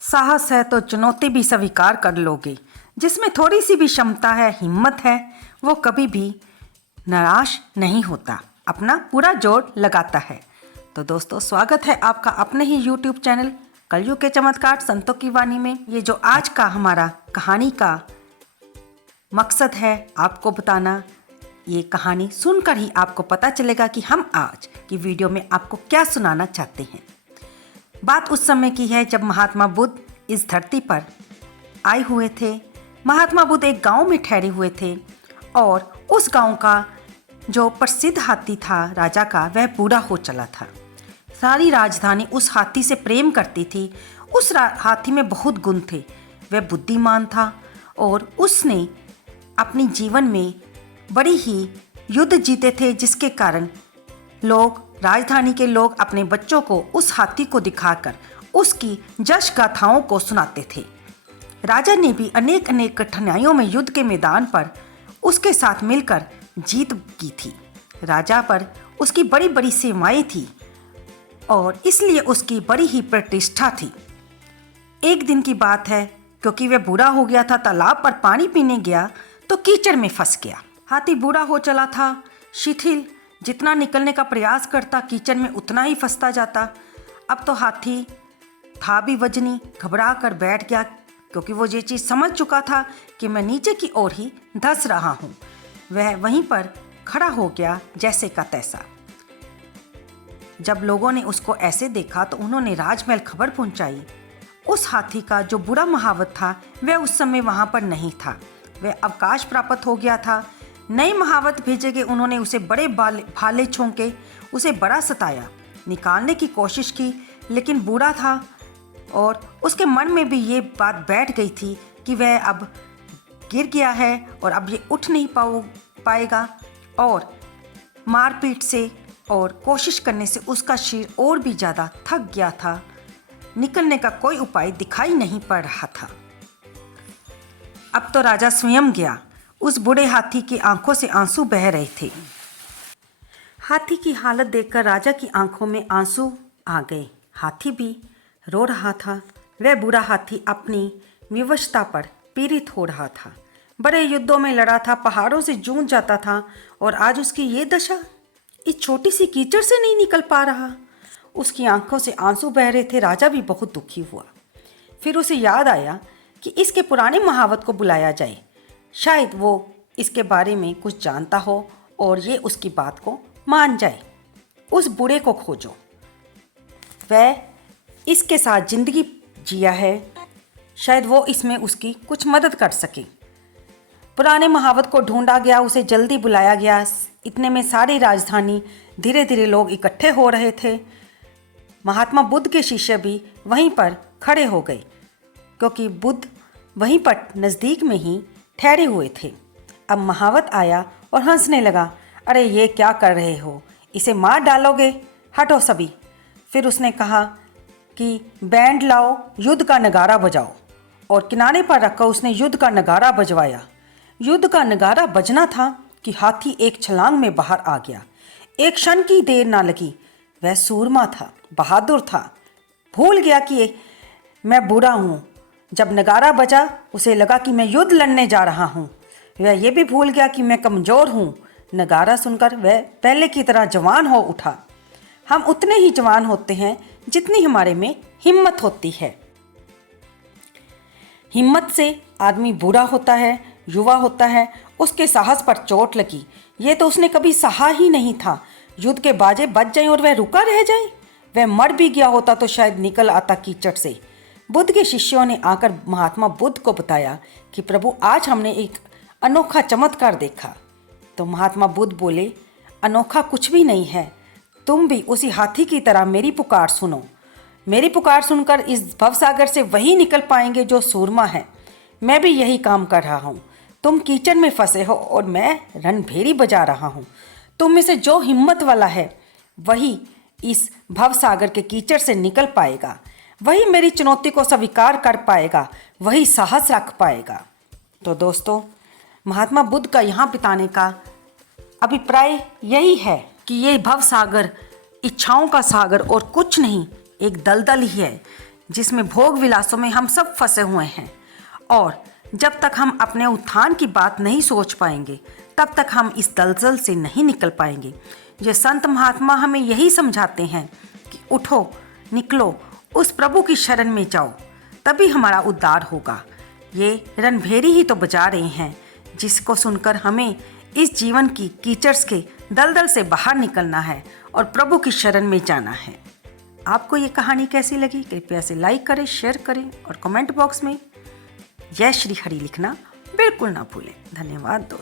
साहस है तो चुनौती भी स्वीकार कर लोगे। जिसमें थोड़ी सी भी क्षमता है, हिम्मत है, वो कभी भी निराश नहीं होता, अपना पूरा जोर लगाता है। तो दोस्तों, स्वागत है आपका अपने ही YouTube चैनल कलयुग के चमत्कार संतों की वाणी में। ये जो आज का हमारा कहानी का मकसद है आपको बताना, ये कहानी सुनकर ही आपको पता चलेगा कि हम आज की वीडियो में आपको क्या सुनाना चाहते हैं। बात उस समय की है जब महात्मा बुद्ध इस धरती पर आए हुए थे। महात्मा बुद्ध एक गांव में ठहरे हुए थे और उस गांव का जो प्रसिद्ध हाथी था राजा का, वह बूढ़ा हो चला था। सारी राजधानी उस हाथी से प्रेम करती थी। उस हाथी में बहुत गुण थे। वह बुद्धिमान था और उसने अपनी जीवन में बड़ी ही युद्ध जीते थे, जिसके कारण राजधानी के लोग अपने बच्चों को उस हाथी को दिखाकर उसकी जश गाथाओं को सुनाते थे। राजा ने भी अनेक अनेक कठिनाइयों में युद्ध के मैदान पर उसके साथ मिलकर जीत की थी। राजा पर उसकी बड़ी बड़ी सेवाएं थी और इसलिए उसकी बड़ी ही प्रतिष्ठा थी। एक दिन की बात है, क्योंकि वह बूढ़ा हो गया था, तालाब पर पानी पीने गया तो कीचड़ में फंस गया। हाथी बूढ़ा हो चला था, शिथिल, जितना निकलने का प्रयास करता कीचड़ में उतना ही फंसता जाता। अब तो हाथी था भी वजनी, घबरा कर बैठ गया, क्योंकि वो ये चीज़ समझ चुका था कि मैं नीचे की ओर ही धंस रहा हूँ। वह वहीं पर खड़ा हो गया जैसे का तैसा। जब लोगों ने उसको ऐसे देखा तो उन्होंने राजमहल खबर पहुंचाई। उस हाथी का जो बुरा महावत था वह उस समय वहाँ पर नहीं था, वह अवकाश प्राप्त हो गया था। नए महावत भेजे गए, उन्होंने उसे बड़े भाले छोंके, उसे बड़ा सताया, निकालने की कोशिश की, लेकिन बूढ़ा था और उसके मन में भी ये बात बैठ गई थी कि वह अब गिर गया है और अब ये उठ नहीं पाएगा और मारपीट से और कोशिश करने से उसका शरीर और भी ज़्यादा थक गया था। निकलने का कोई उपाय दिखाई नहीं पड़ रहा था। अब तो राजा स्वयं गया। उस बूढ़े हाथी की आंखों से आंसू बह रहे थे। हाथी की हालत देखकर राजा की आंखों में आंसू आ गए। हाथी भी रो रहा था। वह बूढ़ा हाथी अपनी विवशता पर पीड़ित हो रहा था। बड़े युद्धों में लड़ा था, पहाड़ों से जूझ जाता था और आज उसकी ये दशा, इस छोटी सी कीचड़ से नहीं निकल पा रहा। उसकी आंखों से आंसू बह रहे थे। राजा भी बहुत दुखी हुआ। फिर उसे याद आया कि इसके पुराने महावत को बुलाया जाए, शायद वो इसके बारे में कुछ जानता हो और ये उसकी बात को मान जाए। उस बूढ़े को खोजो, वह इसके साथ जिंदगी जिया है, शायद वो इसमें उसकी कुछ मदद कर सके। पुराने महावत को ढूंढा गया, उसे जल्दी बुलाया गया। इतने में सारी राजधानी धीरे धीरे लोग इकट्ठे हो रहे थे। महात्मा बुद्ध के शिष्य भी वहीं पर खड़े हो गए, क्योंकि बुद्ध वहीं पर नज़दीक में ही ठहरे हुए थे। अब महावत आया और हंसने लगा। अरे ये क्या कर रहे हो, इसे मार डालोगे, हटो सभी। फिर उसने कहा कि बैंड लाओ, युद्ध का नगारा बजाओ, और किनारे पर रखकर उसने युद्ध का नगारा बजवाया। युद्ध का नगारा बजना था कि हाथी एक छलांग में बाहर आ गया। एक क्षण की देर ना लगी। वह सूरमा था, बहादुर था, भूल गया कि मैं बूढ़ा हूँ। जब नगारा बजा उसे लगा कि मैं युद्ध लड़ने जा रहा हूँ। वह ये भी भूल गया कि मैं कमज़ोर हूँ। नगारा सुनकर वह पहले की तरह जवान हो उठा। हम उतने ही जवान होते हैं जितनी हमारे में हिम्मत होती है। हिम्मत से आदमी बूढ़ा होता है, युवा होता है। उसके साहस पर चोट लगी, ये तो उसने कभी सहा ही नहीं था। युद्ध के बाजे बज जाए और वह रुका रह जाए। वह मर भी गया होता तो शायद निकल आता कीचड़ से। बुद्ध के शिष्यों ने आकर महात्मा बुद्ध को बताया कि प्रभु, आज हमने एक अनोखा चमत्कार देखा। तो महात्मा बुद्ध बोले, अनोखा कुछ भी नहीं है, तुम भी उसी हाथी की तरह मेरी पुकार सुनो। मेरी पुकार सुनकर इस भवसागर से वही निकल पाएंगे जो सूरमा है। मैं भी यही काम कर रहा हूँ। तुम कीचड़ में फंसे हो और मैं रणभेरी बजा रहा हूँ। तुम में से जो हिम्मत वाला है वही इस भवसागर के कीचड़ से निकल पाएगा, वही मेरी चुनौती को स्वीकार कर पाएगा, वही साहस रख पाएगा। तो दोस्तों, महात्मा बुद्ध का यहाँ बिताने का अभिप्राय यही है कि ये भवसागर इच्छाओं का सागर और कुछ नहीं, एक दलदल ही है जिसमें भोग विलासों में हम सब फंसे हुए हैं। और जब तक हम अपने उत्थान की बात नहीं सोच पाएंगे तब तक हम इस दलदल से नहीं निकल पाएंगे। ये संत महात्मा हमें यही समझाते हैं कि उठो, निकलो, उस प्रभु की शरण में जाओ, तभी हमारा उद्धार होगा। ये रणभेरी ही तो बजा रहे हैं, जिसको सुनकर हमें इस जीवन की कीचड़ के दलदल से बाहर निकलना है और प्रभु की शरण में जाना है। आपको ये कहानी कैसी लगी? कृपया से लाइक करें, शेयर करें और कमेंट बॉक्स में जय श्री हरि लिखना बिल्कुल ना भूलें। धन्यवाद दोस्तों।